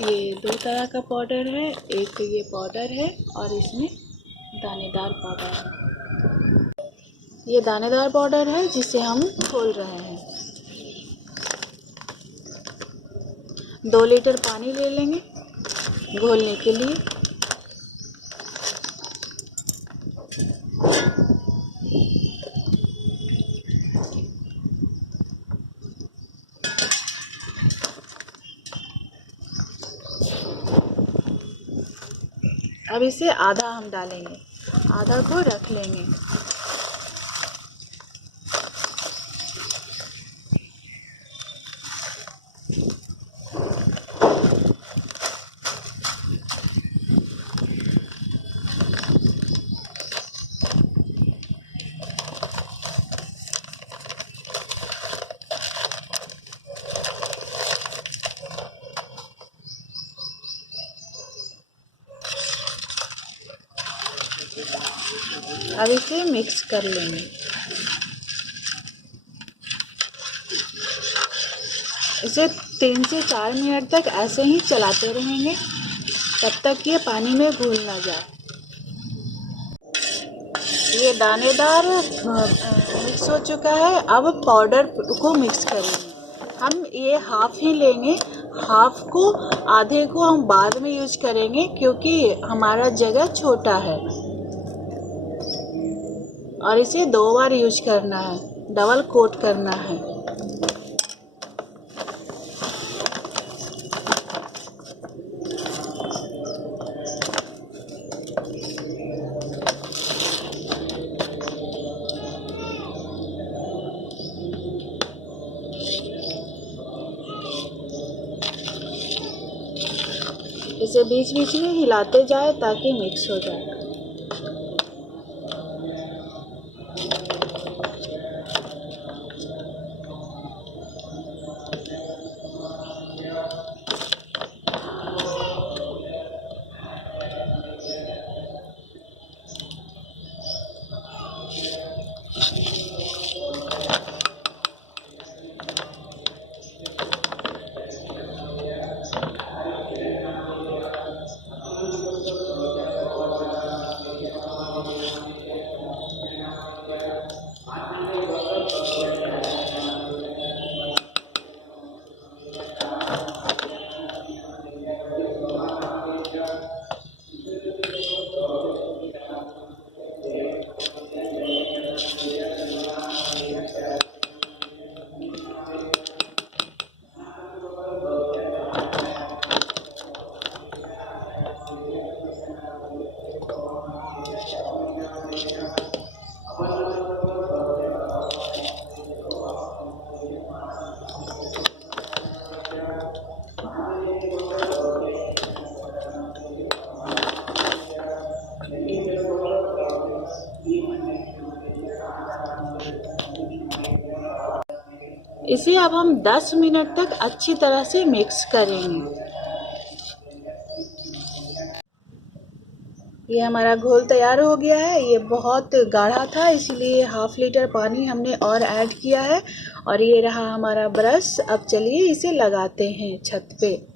ये दो तरह का पाउडर है, एक ये पाउडर है और इसमें दानेदार पाउडर है। ये दानेदार पाउडर है जिसे हम घोल रहे हैं। 2 लीटर पानी ले लेंगे घोलने के लिए। अब इसे आधा हम डालेंगे, आधा को रख लेंगे। अब इसे मिक्स कर लेंगे। इसे 3 से 4 मिनट तक ऐसे ही चलाते रहेंगे तब तक ये पानी में घुल ना जाए। ये दानेदार मिक्स हो चुका है। अब पाउडर को मिक्स करेंगे। हम ये हाफ ही लेंगे, हाफ को आधे को हम बाद में यूज करेंगे क्योंकि हमारा जगह छोटा है और इसे 2 बार यूज करना है, डबल कोट करना है। इसे बीच बीच में हिलाते जाए ताकि मिक्स हो जाए। इसे अब हम 10 मिनट तक अच्छी तरह से मिक्स करेंगे। ये हमारा घोल तैयार हो गया है। ये बहुत गाढ़ा था इसलिए हाफ लीटर पानी हमने और ऐड किया है। और ये रहा हमारा ब्रश। अब चलिए इसे लगाते हैं छत पे।